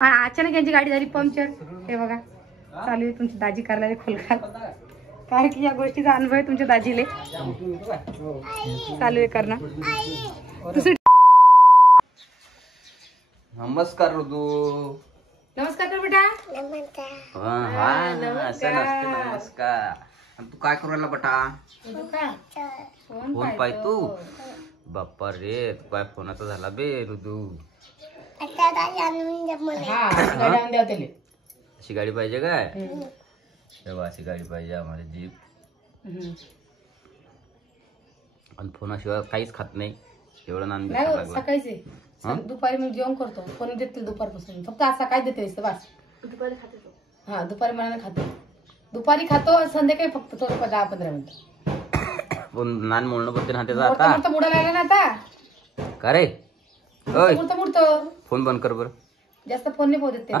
अचानक यांची गाडी झाली पंक्चर. हे बघा चालू आहे तुमची दाजी करायला खोलखाल, कारण की या गोष्टीचा अनुभव आहे तुमच्या दाजीले. चालू आहे करणं. नमस्कार ऋतू. नमस्कार कर बेटा. नमस्कार. तू काय करू राहिला बेटा? फोन पाय तू. बाप्पा रे, तू काय फोनाचा झाला बे ऋतू. अशी गाडी पाहिजे काय? तेव्हा अशी गाडी पाहिजे आम्हाला, जीप. आणि फोनाशिवाय काहीच खात नाही. एवढं नान सकाळीच दुपारी मग जेवण करतो. फोन देतील दुपारपासून, फक्त आज सकाळी देते बस. दुपारी खाते तो. हा दुपारी मला खातो. दुपारी खातो, संध्याकाळी फक्त थोडं 10-15 मिनिटं. नान मोडणं बद्दल ना त्याचा आता मुडा लागला ना आता. का रे? मुडतो. फोन बंद कर बरं. जास्त फोन नाही पोहत ते.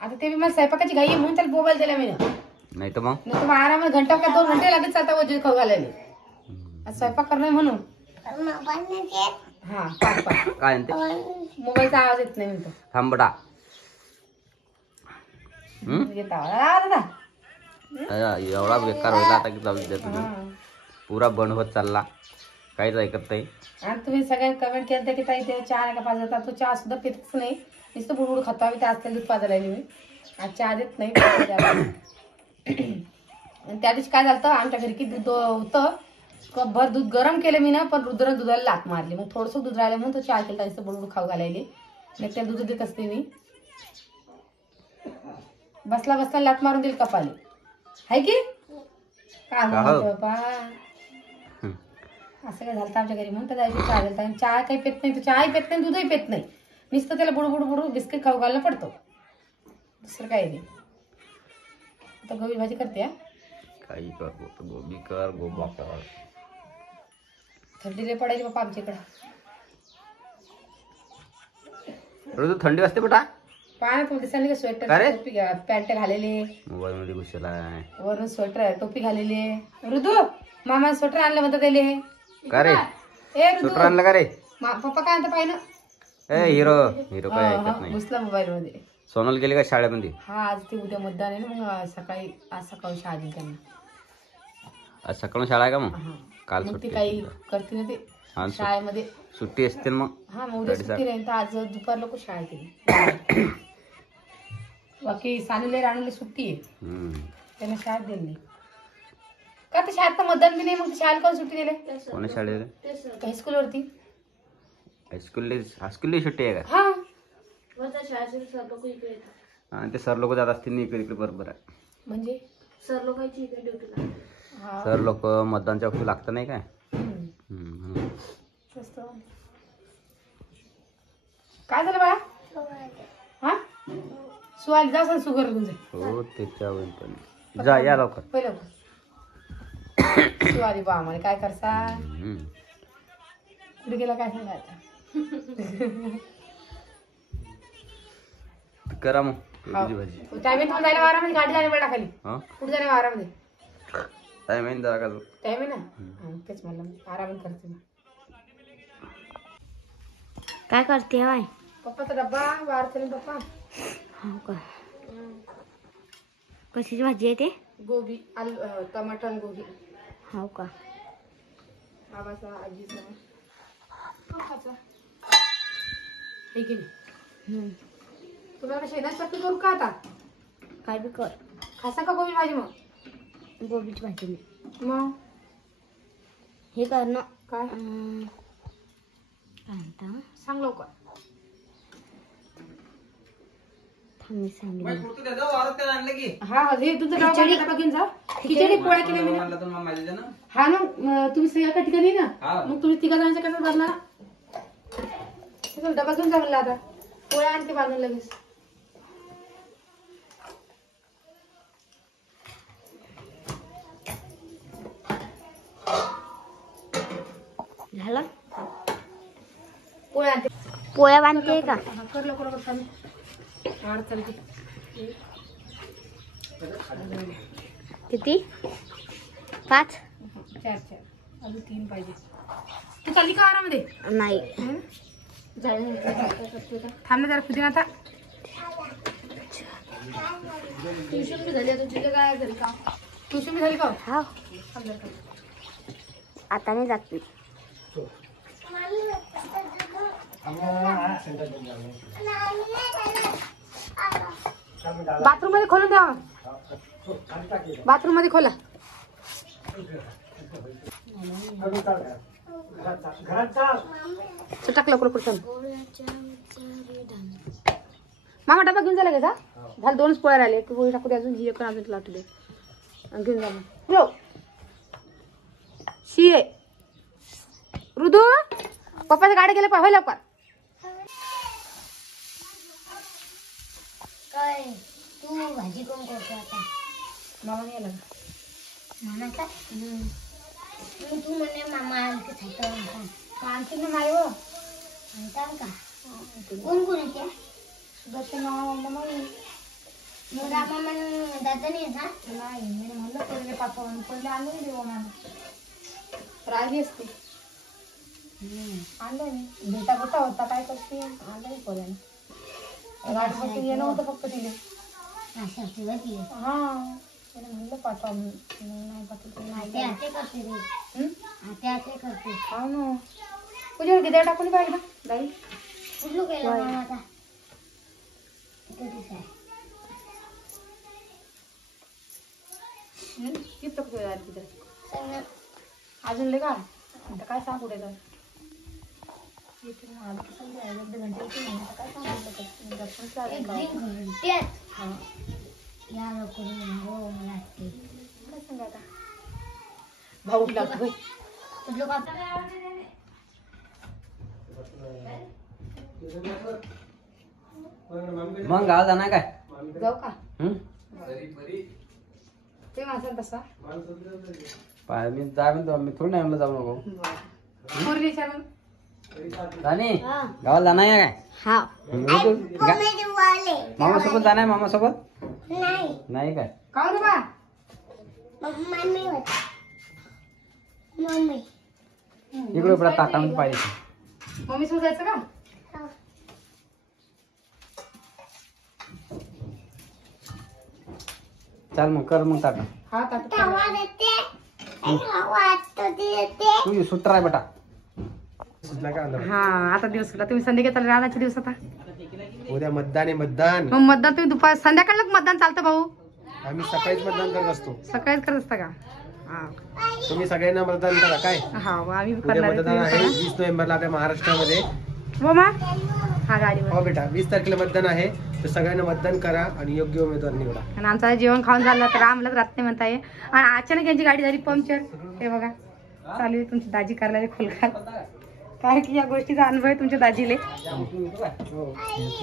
आता ते मला स्वयंपाकाची घाई म्हणून त्याला मोबाईल दिला मी. नाही तर मग आरामात घंटा का 2 घंटे लागत चालता वजीर खाऊ घालायला. स्वयंपाक करणं म्हणून. हा काय मोबाईलचा आवाज येत नाही म्हणतो. थांबडा. एवढा बेकार होईल आता की जाऊ द्या तुम्ही. पुरा बंद होत चालला, काहीच ऐकत नाही. आणि तुम्ही सगळ्यांनी कमेंट केलं की ताई ते चहा नका पाजता. तो चहा सुद्धा पितच नाही, नुसतं बुडबुड खातो. आम्ही त्या दूध पाजायला मी आज चहा देत नाही. त्या दिवशी काय झालं आमच्या घरी की दूध होतं, कपभर दूध गरम केलं मी ना, पण रुद्र दुधाला लात मारली. मग थोडंसं दूध राहिलं म्हणून तो चहा केला, नुसतं बुडबुड खाऊ घालायले. नाही त्या दूध देत असते मी. बसला बसला लात मारून देईल कपाली, हाय की काय बाबा. असं काय झालं आमच्या घरी म्हणून जायचं चहा घालता. चहा काही पेत नाही, तो चहाही पेत नाही, दूधही पेत नाही. नुसतं त्याला बुडबुड बुडू बिस्किट खाऊ घालणं पडतो, दुसरं काही नाही. आता गोबी भाजी करते. काही कर, गोबी कर, गोबा कर. थंडी लय पडायची बाप्पा आमच्या इकडं. रोज थंडी वाजते बेटा. पाहा तुम्ही दिसायला स्वेटर टोपी पॅन्ट घालेले. मोबाईल मध्ये घुसला वरून स्वेटर टोपी घालेले. ऋतू मामा स्वेटर आणलं म्हणतात त्याले. का रे स्वेटर आणलं का रे? पप्पा काय म्हणता पाहिजे. ए हिरो हिरो काय ऐकत नाही. घुसला मोबाईल मध्ये. सोनल गेली का शाळेमध्ये? हा आज ते उद्या मतदान आहे ना, मग आज सकाळी शाळा दिली त्यांना. आज सकाळी शाळा आहे का? मग काल सुट्टी काही करते ना ते शाळेमध्ये, सुट्टी असते मग. हा मग उद्या सुट्टी राहील, तर आज दुपार लोक शाळा केली. बाकी सानूले राणूले सुट्टी आहे, त्यांना शाळेत दिली नाही का? ते शाळेत मतदान बी नाही, मग शाळेला कोण सुट्टी दिले? कोणा शाळेत? हायस्कूल वरती. हायस्कूल सुट्टी आहे का? हा ते सर लोक जात असतील इकडे इकडे. बरोबर आहे. म्हणजे सर लोकांची ड्युटी. सर लोक मतदानच्या वक्ती लागतं नाही काय? काय झालं बाळा? हा सुवाल जा सर सुगर तुझे. हो त्याच्यावर पण जा, या लवकर पहिलं. सुवाली बा आम्हाला काय करसा कुठे गेला काय सांगा आता. करा मग भाजी. टायमिंग तुम्हाला जायला वारामध्ये गाडी जायला बेटा खाली. कुठे जायला वारामध्ये टायमिंग जरा का टाइम आहे ना. तेच म्हणलं आराम करते. काय करते बाय? पप्पाचा डब्बा वारते ना पप्पा. हो का? कशाची भाजी आहे ते? गोबी आलू टमाटर गोबी. हो का? बाबाचा आजीचा पप्पाचा. हे की नाही तुम्हाला शेंगाची चटणी करू का? आता काय बी कर. खासा का गोबी भाजी? मग गोबीची भाजी नाही मग हे कर ना. काय म्हणता सांग लवकर. मी सांगेन. हा हे तुझं डबा घेऊन जा. खिचडी पोळ्या केल्या मी. हा ना तुम्ही सगळ्या एका ठिकाणी ना, मग तुम्ही 3 जणांच्या कसं भरणार? डबा घेऊन जा म्हणलं. आता पोळ्या आणते बांधून लगेच. झालं पोळ्या आणते. पोळ्या बांधते का? कर लवकर लवकर. चालते. किती? 5 4 अजून 3 पाहिजे. तू चालली का आरामध्ये? नाही थांब ना जरा खुदी आता. ट्युशन बी झाली आता तुझं काय घरी का? ट्युशन बी झाली का? हा आता नाही जात मी. बाथरूम मध्ये खोलून द्या. बाथरूम मध्ये खोला. टाक लवकर कुठं. मामा डबा घेऊन झाला का? झालं 2च पोळ्या राहिले. पोळी टाकू दे अजून. ही पण अजून लाटले घेऊन जा मग. शिये रुदू पप्पाच्या गाडी गेले पाहिजे लवकर. काय तू भाजी कोण करतो आता? मामा नाही आला. मामा का? तू म्हणे मामा आलते खायचं आणखी ना नाही हो. म्हणता का? कोण कोण येते? सुदर्शन मामा नाही. मग मामा दादा नाही ना? नाही मी म्हणलं पहिले पाठवा म्हणून पहिले आणून देऊ मला. राहिली असते. आणलं मी. भेटा गोटा होता काय करते. आणलं मी पोल्याने. राजपासून येणं होतं फक्त तिने. अशा शिवाजी हा त्याने म्हणलं पाठवा नाही पाठवते. आते आते करते रे. आते आते करते. हा ना तुझ्यावर किती टाकून पाहिजे ना गाई. कुठलं केलं मामा आता? कधीच आहे किती तिथे सगळं अजून लय का आता काय सांग कुठे तर येते ना आधी समजा 1-2 घंटे येते ना काय सांगितलं घंट्यात या लोक हो मला वाटते काय सांगा आता भाऊ लागतो कुठलं का मग गाव जाणार काय? जाऊ का हं? ते माझा तसा पाय मी जा मी थोडी नाही म्हणलं जाऊ नको. पूर्ण विचारून राणी हा. गावाला जाणार आहे काय? हा मामा सोबत जाणार आहे? मामा सोबत नाही नाही काय? का रे बा मम्मी मम्मी इकडे इकडे ताटामध्ये पाहिजे. मम्मी सोबत जायचं का? चाल मग कर मग ताटा. हा ताट तू सुट्टर आहे बेटा. हा आता दिवस सुटला. तुम्ही संध्याकाळी चालले रानाचे दिवस आता. उद्या मतदान आहे. मतदान मग मतदान तुम्ही दुपार संध्याकाळला मतदान चालतं भाऊ. आम्ही सकाळीच मतदान करत असतो. सकाळीच करत असता का? हा तुम्ही सगळ्यांना मतदान करा काय. हा आम्ही उद्या करणार मतदान आहे 20 नोव्हेंबरला आपल्या महाराष्ट्रामध्ये. हो मा हा गाडीवर हो बेटा 20 तारखेला मतदान आहे तर सगळ्यांना मतदान करा आणि योग्य उमेदवार निवडा. आणि आमचं जेवण खाऊन झालं तर आम्हाला रात नाही म्हणता ये. आणि अचानक यांची गाडी झाली पंक्चर. हे बघा चालू आहे तुमची दाजी करायला खोलखाल. कारण की या गोष्टीचा अनुभव आहे तुमच्या दाजीले.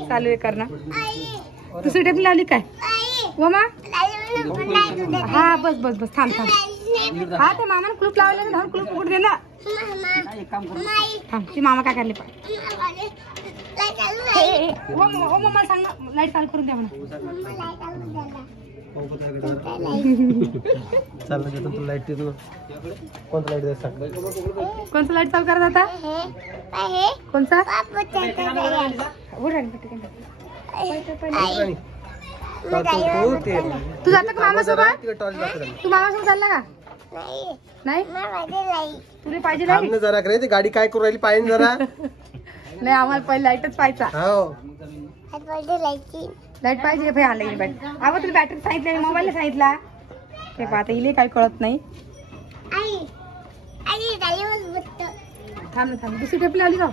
चालू आहे करणं. दुसरी टेपली लावली काय हो मा? हा बस बस बस थांब थांब. हा ते मामाने कुलूप लावलं ना कुलूप उघड दे ना. थांब ते मामा काय करले पाय. हो मम्मा सांग ना लाईट चालू करून द्या म्हणा. चाललं देतो तुला लाईट देतो. कोणतं लाईट द्यायचं सांग. कोणतं लाईट चालू करत आता? कोणता? तू जाता का मामासोबत? तू मामासोबत चालला का? नाही तुला पाहिजे लाईट? जरा करे ती गाडी काय करू राहिली पाहिजे जरा. नाही आम्हाला पहिले लाईटच पाहिजे. हो लाईट पाहिजे भाई. आणलं गेली बॅटरी. अगं तुला बॅटरी सांगितलं मोबाईलला सांगितला. ते पाहता इले काही कळत नाही. थांब ना थांब. दुसरी टेपली आली का?